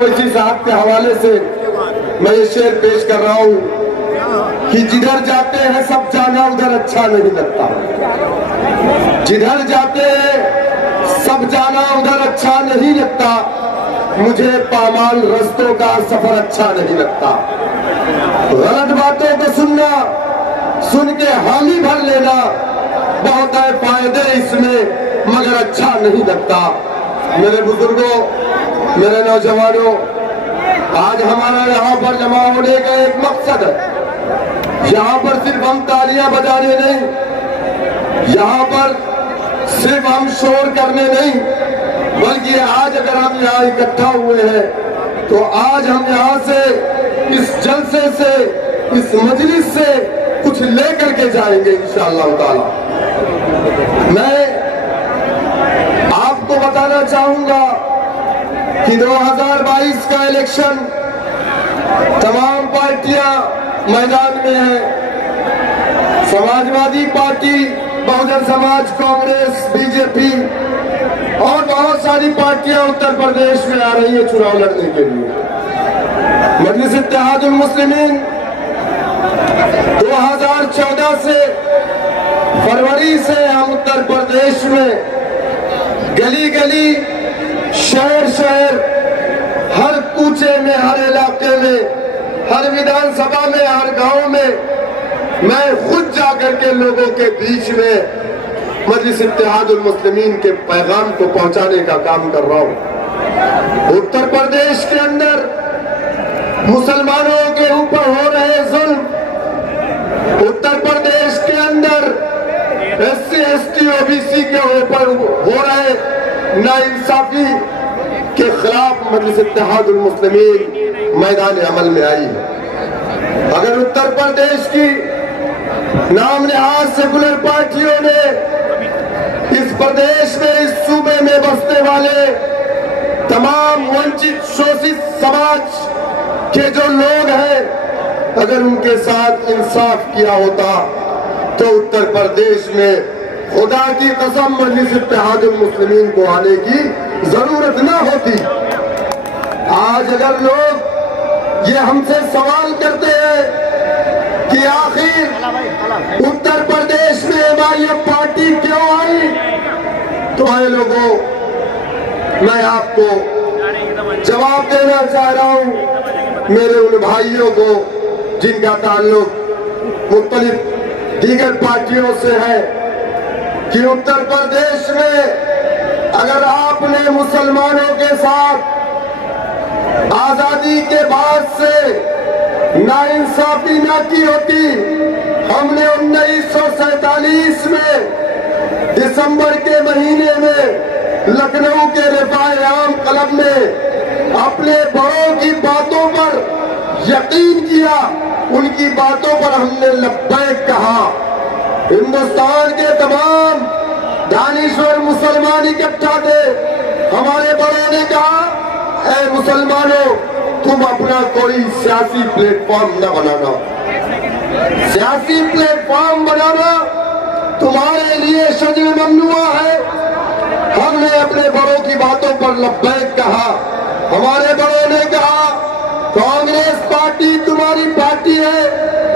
इसी साहब के हवाले से मैं ये शेर पेश कर रहा हूं कि जिधर जाते हैं सब जाना उधर अच्छा नहीं लगता। जिधर जाते हैं सब जाना उधर अच्छा नहीं लगता। मुझे पामाल रस्तों का सफर अच्छा नहीं लगता। गलत बातों को सुनना, सुन के हामी भर लेना, बहुत है फायदे इसमें मगर अच्छा नहीं लगता। मेरे बुजुर्गों, मेरे नौजवानों, आज हमारा यहाँ पर जमा होने का एक मकसद है। यहाँ पर सिर्फ हम तालियां बजाने नहीं, यहाँ पर सिर्फ हम शोर करने नहीं, बल्कि आज अगर हम यहाँ इकट्ठा हुए हैं तो आज हम यहाँ से, इस जलसे से, इस मजलिस से कुछ लेकर के जाएंगे इंशाअल्लाह ताला। मैं आपको बताना चाहूंगा कि 2022 का इलेक्शन तमाम पार्टियां मैदान में हैं। समाजवादी पार्टी, बहुजन समाज, कांग्रेस, बीजेपी और बहुत सारी पार्टियां उत्तर प्रदेश में आ रही है चुनाव लड़ने के लिए। मजलिस इत्तेहादुल मुस्लिमीन 2014 से फरवरी से हम उत्तर प्रदेश में गली गली, शहर शहर, हर कूचे में, हर इलाके में, हर विधानसभा में, हर गांव में मैं खुद जाकर के लोगों के बीच में मजलिस इत्तेहादुल मुस्लिमीन के पैगाम को पहुंचाने का काम कर रहा हूं। उत्तर प्रदेश के अंदर मुसलमानों के ऊपर हो रहे जुल्म, उत्तर प्रदेश के अंदर SC, ST, OBC के ऊपर हो रहे नाइंसाफी के खिलाफ मजलिस इत्तेहादुल मुस्लिमीन मैदान अमल में आई है। अगर उत्तर प्रदेश की नाम नहाज सेकुलर पार्टियों ने इस प्रदेश में, इस सूबे में बसने वाले तमाम वंचित शोषित समाज के जो लोग हैं, अगर उनके साथ इंसाफ किया होता तो उत्तर प्रदेश में खुदा की कसम मजलिस इत्तेहादुल मुस्लिमीन को आने की जरूरत ना होती। आज अगर लोग ये हमसे सवाल करते हैं कि आखिर उत्तर प्रदेश में MIM पार्टी क्यों आई, तो आए लोगों, मैं आपको जवाब देना चाह रहा हूं मेरे उन भाइयों को जिनका ताल्लुक मुख्तलिफ दीगर पार्टियों से है कि उत्तर प्रदेश में अगर आपने मुसलमानों के साथ आजादी के बाद से नाइंसाफी ना की होती, हमने 1947 में दिसंबर के महीने में लखनऊ के रिफाए आम क्लब में अपने बड़ों की बातों पर यकीन किया, उनकी बातों पर हमने लब्बैक कहा। हिंदुस्तान के तमाम दानिश्वर मुसलमान इकट्ठा थे। हमारे बड़ों ने कहा, ऐ मुसलमानों, तुम अपना कोई सियासी प्लेटफॉर्म न बनाना, सियासी प्लेटफॉर्म बनाना तुम्हारे लिए शजर ममनुआ है। हमने अपने बड़ों की बातों पर लब्बैक कहा। हमारे बड़ों ने कहा, कांग्रेस पार्टी तुम्हारी पार्टी है,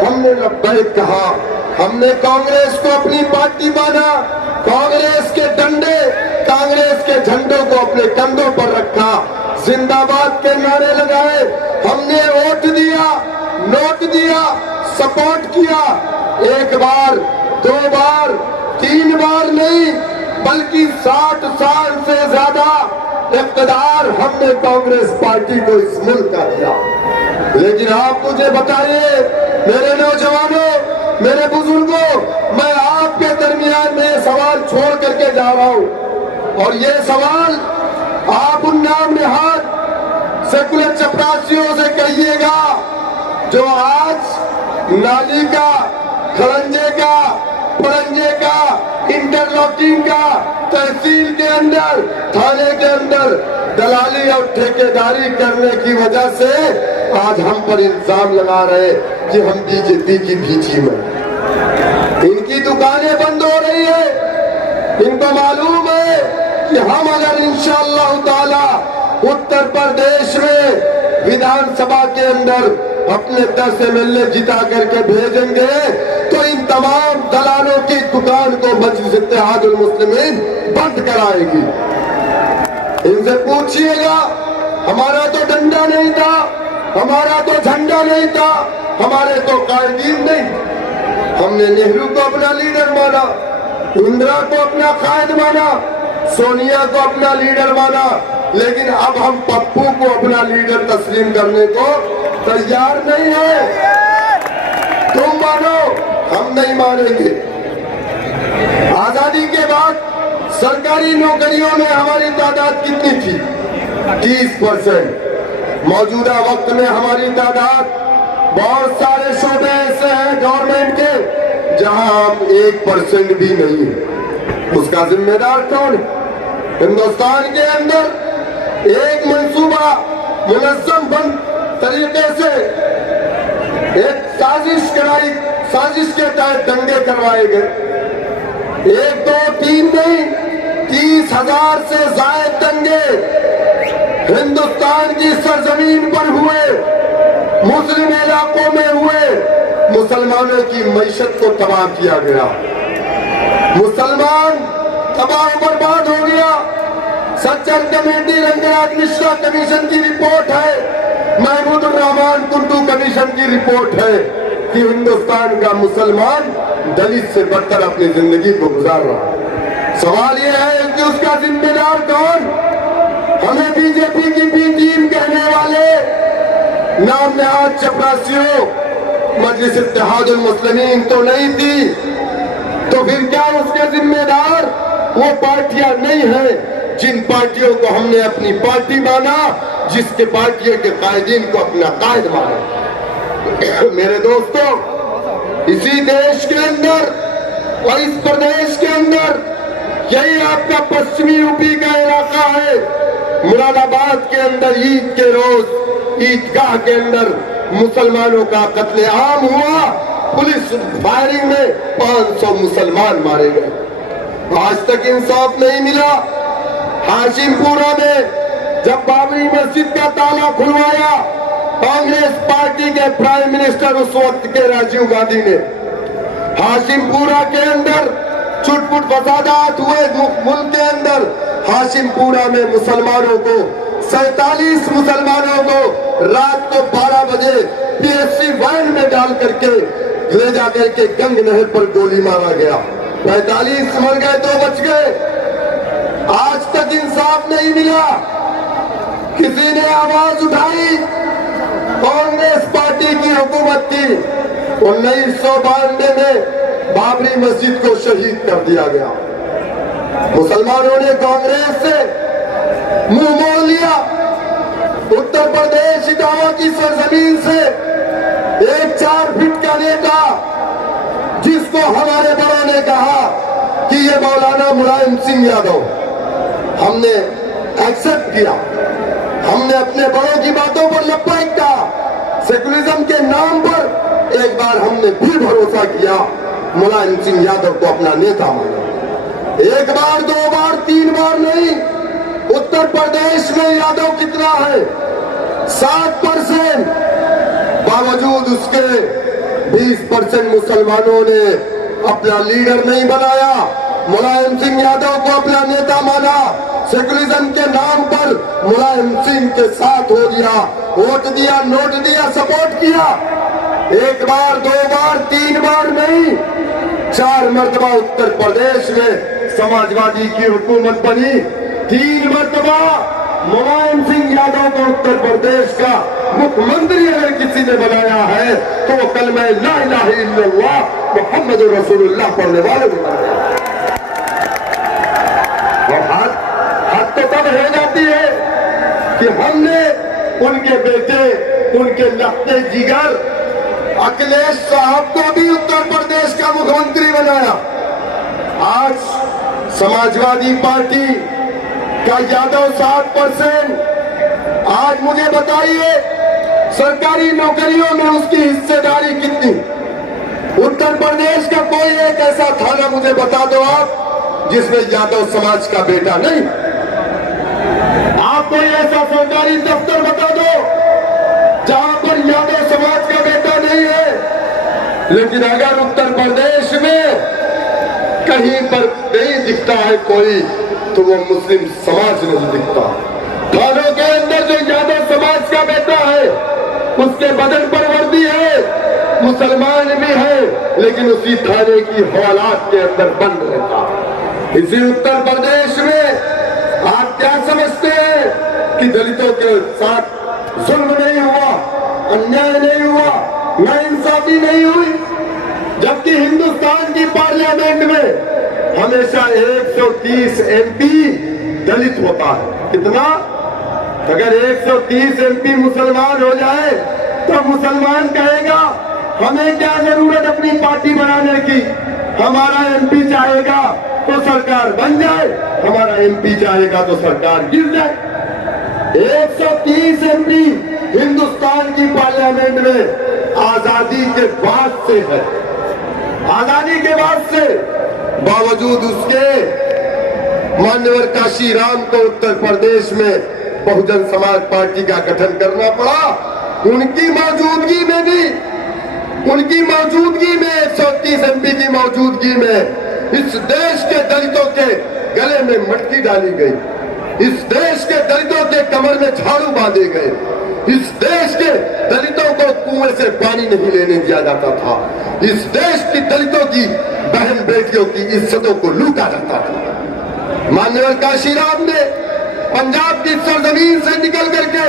हमने लब्बैक कहा। हमने कांग्रेस को अपनी पार्टी माना, कांग्रेस के डंडे, कांग्रेस के झंडों को अपने कंधों पर रखा, जिंदाबाद के नारे लगाए। हमने वोट दिया, नोट दिया, सपोर्ट किया। एक बार, दो बार, तीन बार नहीं, बल्कि 60 साल से ज्यादा इक़्तिदार हमने कांग्रेस पार्टी को इस मुल्क का दिया। लेकिन आप मुझे बताइए मेरे नौजवानों, मेरे बुजुर्गों, मैं आपके दरमियान में सवाल छोड़ करके जा रहा हूं, और ये सवाल आप उन नाम नहाद सेकुलर चपरासियों से कहिएगा जो आज नाली का, खड़ंजे का, पड़ंजे का, इंटरलॉकिंग का, तहसील के अंदर, थाने के अंदर दलाली और ठेकेदारी करने की वजह से आज हम पर इल्जाम लगा रहे कि हम बीजेपी की भीची में। इनकी दुकानें बंद हो रही है। इनको मालूम है कि हम अगर इंशाअल्लाह ताला उत्तर प्रदेश में विधानसभा के अंदर अपने 10 एमएलए जिता करके भेजेंगे तो इन तमाम दलालों की दुकान को मजलिस इत्तेहादुल मुस्लिमीन बंद कराएगी। इनसे पूछिएगा, हमारा तो डंडा नहीं था, हमारा तो झंडा नहीं था, हमारे तो कायदीन नहीं। हमने नेहरू को अपना लीडर माना, इंदिरा को अपना कायद माना, सोनिया को अपना लीडर माना, लेकिन अब हम पप्पू को अपना लीडर तस्लीम करने को तैयार नहीं है। तुम मानो, हम नहीं मानेंगे। आजादी के बाद सरकारी नौकरियों में हमारी तादाद कितनी थी? 30%। मौजूदा वक्त में हमारी तादाद, बहुत सारे शोबे ऐसे हैं गवर्नमेंट के जहां हम 1% भी नहीं है। उसका जिम्मेदार कौन है? हिंदुस्तान के अंदर एक मंसूबा मुनज़्ज़म बंद तरीके से एक साजिश के तहत दंगे करवाए गए। 1, 2, 3 नहीं, 30,000 से ज्यादा दंगे हिंदुस्तान की सरजमीन पर हुए, मुस्लिम इलाकों में हुए। मुसलमानों की मईशत को तबाह किया गया, मुसलमान तबाह बर्बाद हो गया। सच्चर कमेटी रंगराज मिश्रा कमीशन की रिपोर्ट है, महमूदुर रहमान कुंडू कमीशन की रिपोर्ट है कि हिंदुस्तान का मुसलमान दलित से बढ़कर अपनी जिंदगी को गुजार रहा है। सवाल यह है कि उसका जिम्मेदार कौन? हमें बीजेपी की बी टीम कहने वाले नाम नहाद चपरासियों मजलिस इत्तेहादुल मुस्लिमीन तो नहीं थी, तो फिर क्या उसके जिम्मेदार वो पार्टियां नहीं है जिन पार्टियों को हमने अपनी पार्टी माना, जिसके पार्टियों के कायदीन को अपना कायद माना। मेरे दोस्तों, इसी देश के अंदर और इस प्रदेश के अंदर यही आपका पश्चिमी यूपी का इलाका है। मुरादाबाद के अंदर ईद के रोज ईदगाह के अंदर मुसलमानों का कत्लेआम हुआ, पुलिस फायरिंग में 500 मुसलमान मारे गए। आज तक इंसाफ नहीं मिला। हाशिमपुरा में जब बाबरी मस्जिद का ताला खुलवाया, कांग्रेस पार्टी के प्राइम मिनिस्टर उस वक्त के राजीव गांधी ने हाशिमपुरा के अंदर छुटपुट फसादात हुए मुल्क के अंदर। हाशिमपुरा में मुसलमानों को 47 मुसलमानों को रात को 12 बजे पीएससी वैन में डाल करके ले जाकर के गंग नहर पर गोली मारा गया। 45 मर गए, 2 बच गए। आज तक इंसाफ नहीं मिला। किसी ने आवाज उठाई, कांग्रेस पार्टी की हुकूमत थी। 1992 में बाबरी मस्जिद को शहीद कर दिया गया। मुसलमानों ने कांग्रेस से मुंह मोड़ लिया। उत्तर प्रदेश इटावा की सरजमीन से एक 4 फीट का नेता, जिसको हमारे बड़ों ने कहा कि ये मौलाना मुलायम सिंह यादव, हमने एक्सेप्ट किया। हमने अपने बड़ों की बातों पर लब्बैक कहा। सेकुलरिज्म के नाम पर एक बार हमने भी भरोसा किया, मुलायम सिंह यादव को अपना नेता माना। 1 बार, 2 बार, 3 बार नहीं। उत्तर प्रदेश में यादव कितना है? 7%। बावजूद उसके 20% मुसलमानों ने अपना लीडर नहीं बनाया, मुलायम सिंह यादव को अपना नेता माना। सेकुलरिज्म के नाम पर मुलायम सिंह के साथ हो गया, वोट दिया, नोट दिया, सपोर्ट किया। 1 बार, 2 बार, 3 बार नहीं, 4 मरतबा उत्तर प्रदेश में समाजवादी की हुकूमत बनी। 3 मरतबा मुलायम सिंह यादव को उत्तर प्रदेश का मुख्यमंत्री अगर किसी ने बनाया है तो वो कलमा ला इलाहा इल्लल्लाह मुहम्मद रसूलुल्लाह पढ़ने वाले ने बनाया। और हद तो तब हो जाती है कि हमने उनके बेटे, उनके लखते जिगर अखिलेश साहब को भी उत्तर प्रदेश का मुख्यमंत्री बनाया। आज समाजवादी पार्टी का यादव 7%। आज मुझे बताइए, सरकारी नौकरियों में उसकी हिस्सेदारी कितनी? उत्तर प्रदेश का कोई एक ऐसा थाना मुझे बता दो आप जिसमें यादव समाज का बेटा नहीं। आप कोई ऐसा सरकारी दफ्तर बता दो जहां पर यादव समाज का बेटा नहीं है। लेकिन अगर उत्तर प्रदेश में कहीं पर नहीं दिखता है कोई, तो वो मुस्लिम समाज नहीं दिखता। थानों के अंदर जो यादव समाज का बेटा है, उसके बदन पर वर्दी है, मुसलमान भी है, लेकिन उसी थाने की हवालात के अंदर बंद रहता। इसी उत्तर प्रदेश में आप क्या समझते हैं कि दलितों के साथ जुल्म नहीं हुआ, अन्याय नहीं हुआ, नाइंसाफी नहीं हुई? जबकि हिंदुस्तान की पार्लियामेंट में हमेशा 130 एमपी दलित होता है। कितना? अगर 130 एमपी मुसलमान हो जाए तो मुसलमान कहेगा हमें क्या जरूरत अपनी पार्टी बनाने की, हमारा एमपी चाहेगा तो सरकार बन जाए, हमारा एमपी चाहेगा तो सरकार गिर जाए। 130 एमपी हिंदुस्तान की पार्लियामेंट में आजादी के बाद से है। आजादी के बाद से बावजूद उसके मान्यवर काशीराम को उत्तर प्रदेश में बहुजन समाज पार्टी का गठन करना पड़ा। उनकी मौजूदगी में भी, उनकी मौजूदगी में 130 एमपी की मौजूदगी में इस देश के दलितों के गले में मटकी डाली गई, इस देश के दलितों के कमर में झाड़ू बांधे गए, इस देश के दलितों को कुएं से पानी नहीं लेने दिया जाता था, इस देश की दलितों की बहन बेटियों की इज्जतों को लूटा जाता था। मान्यवर काशीराम ने पंजाब की सरजमीन से निकल करके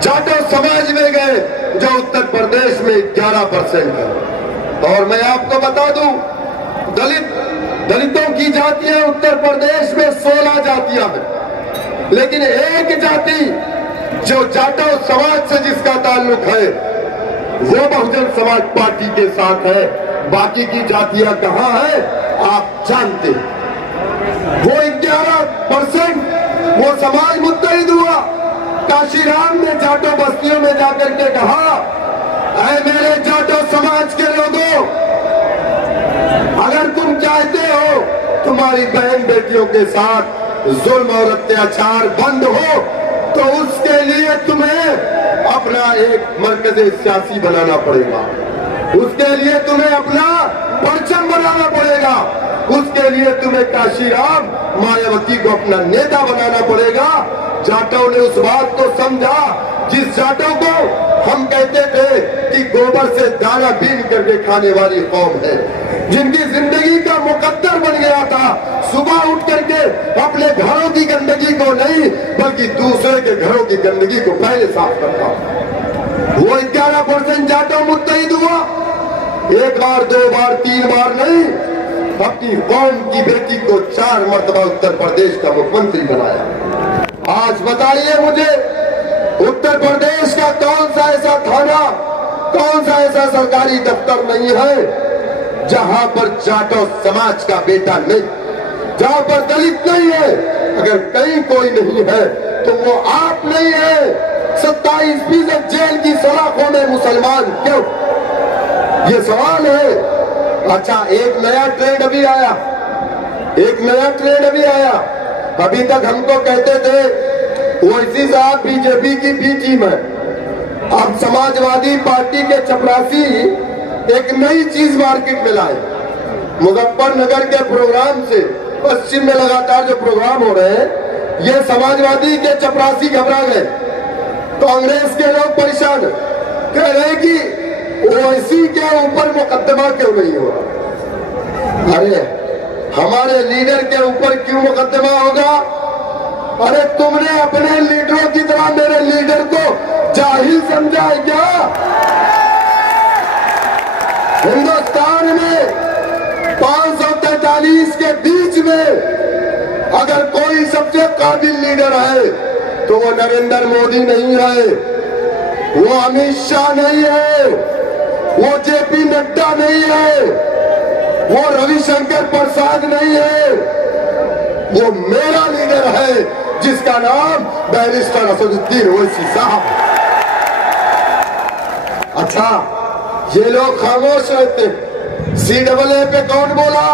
जाटो समाज में गए, जो उत्तर प्रदेश में 11% है। और मैं आपको बता दूं, दलितों की जातियां उत्तर प्रदेश में 16 जातियां हैं, लेकिन एक जाति जो जाटो समाज से जिसका ताल्लुक है वो बहुजन समाज पार्टी के साथ है। बाकी की जातियां कहां है आप जानते हैं। वो 11% वो समाज मुत्तहिद हुआ। काशीराम ने जाटो बस्तियों में जाकर के कहा, ऐ मेरे जाटो समाज के लोगों, अगर तुम चाहते हो तुम्हारी बहन बेटियों के साथ जुल्म और अत्याचार बंद हो, तो उसके लिए तुम्हें अपना एक मरकज़े सियासी बनाना पड़ेगा, उसके लिए तुम्हें अपना परचम बनाना पड़ेगा, उसके लिए तुम्हें काशीराम मायावती को अपना नेता बनाना पड़ेगा। जाटों ने उस बात को समझा, जिस जाटों को हम कहते थे कि गोबर से दाना बीन करके खाने वाली कौम है, जिनकी जिंदगी का मुकद्दर बन गया था सुबह उठ करके अपने घरों की गंदगी को नहीं बल्कि दूसरे के घरों की गंदगी को पहले साफ करता। वो 11% जाटो मुत्तहिद हुआ। एक बार, दो बार, 3 बार नहीं, अपनी कौम की बेटी को 4 मरतबा उत्तर प्रदेश का मुख्यमंत्री बनाया। आज बताइए मुझे, उत्तर प्रदेश का कौन सा ऐसा थाना, कौन सा ऐसा सरकारी दफ्तर नहीं है जहां पर जाटो समाज का बेटा नहीं, जहां पर दलित नहीं है? अगर कहीं कोई नहीं है तो वो आप नहीं है। 27% जेल की सलाखों में मुसलमान क्यों? ये सवाल है। अच्छा, एक नया ट्रेंड अभी आया, एक नया ट्रेंड अभी आया। अभी तक हमको कहते थे ओवैसी साहब बीजेपी की बी टीम है, अब समाजवादी पार्टी के चपरासी एक नई चीज मार्केट में लाए। मुजफ्फरनगर के प्रोग्राम से पश्चिम में लगातार जो प्रोग्राम हो रहे हैं, ये समाजवादी के चपरासी घबरा गए, कांग्रेस के लोग परेशान, कह रहे कि ओवैसी के ऊपर मुकदमा क्यों नहीं हो रहा? अरे हमारे लीडर के ऊपर क्यों मुकदमा होगा? अरे तुमने अपने लीडरों की तरह मेरे लीडर को जाहिल समझा है क्या? हिंदुस्तान में 543 के बीच में अगर कोई सबसे काबिल लीडर है तो वो नरेंद्र मोदी नहीं है, वो अमित शाह नहीं है, वो जेपी नड्डा नहीं है, वो रविशंकर प्रसाद नहीं है, वो मेरा लीडर है जिसका नाम बैरिस्टर असदुद्दीन ओवैसी साहब। अच्छा, ये लोग खामोश रहते। CAA पे कौन बोला?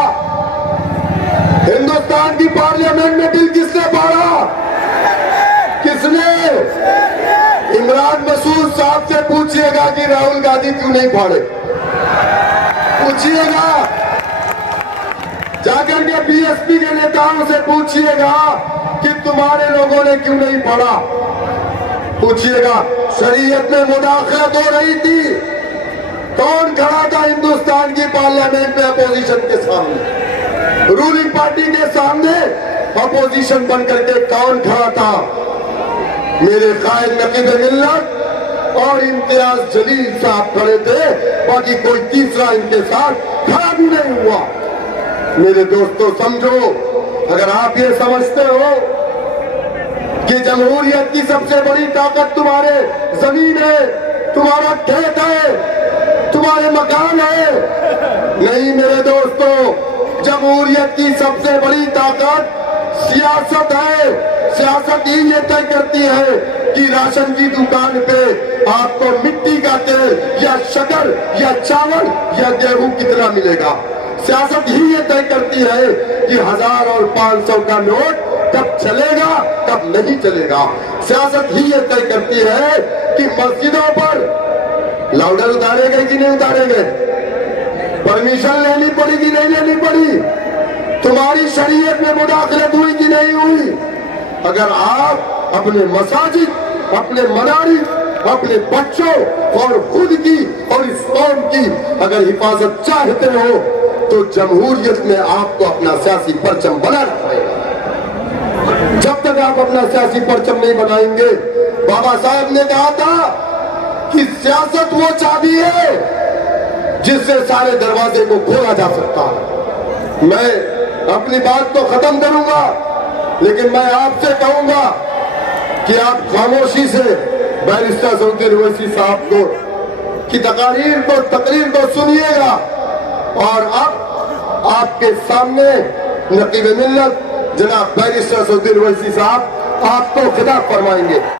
हिंदुस्तान की पार्लियामेंट में बिल किसने पाड़ा? किसने? इमरान मसूद साहब से पूछिएगा कि राहुल गांधी क्यों नहीं फाड़े, पूछिएगा। जाकर के बीएसपी के नेताओं से पूछिएगा कि तुम्हारे लोगों ने क्यों नहीं पढ़ा, पूछिएगा। शरीयत में मुदाखलत हो रही थी, कौन खड़ा था हिंदुस्तान की पार्लियामेंट में अपोजिशन के सामने? रूलिंग पार्टी के सामने अपोजिशन बनकर के कौन खड़ा था? मेरे कायल नकीब मिल्लत और इम्तियाज जलील साहब खड़े थे, बाकी कोई तीसरा इनके साथ खड़ा भी नहीं हुआ। मेरे दोस्तों समझो, अगर आप ये समझते हो कि जमहूरियत की सबसे बड़ी ताकत तुम्हारे जमीन है, तुम्हारा खेत है, तुम्हारे मकान है, नहीं मेरे दोस्तों, जमहूरियत की सबसे बड़ी ताकत सियासत है। सियासत ही ये तय करती है कि राशन की दुकान पे आपको मिट्टी का तेल या शक्कर या चावल या गेहूं कितना मिलेगा। सियासत ही ये तय करती है कि 1000 और 500 का नोट कब चलेगा कब नहीं चलेगा। सियासत ही ये तय करती है कि मस्जिदों पर लाउडर उतारेंगे कि नहीं उतारेंगे, परमिशन लेनी पड़ी कि नहीं लेनी पड़ी, तुम्हारी शरीयत में मुदाखलत हुई कि नहीं हुई। अगर आप अपने मसाजिद, अपने मदारिस, अपने बच्चों और खुद की और इस कौम की अगर हिफाजत चाहते हो तो जमहूरियत में आपको अपना सियासी परचम बनाना पड़ेगा। जब तक आप अपना सियासी परचम नहीं बनाएंगे, बाबा साहब ने कहा था कि सियासत वो चाबी है जिससे सारे दरवाजे को खोला जा सकता है। मैं अपनी बात को खत्म करूंगा, लेकिन मैं आपसे कहूंगा कि आप खामोशी से बैरिस्टर सऊदी ओवैसी साहब को की तकरीर को सुनिएगा। और अब आपके सामने नकीब मिल्लत जनाब बैरिस्टर सऊदी ओवैसी साहब आपको खिताब फरमाएंगे।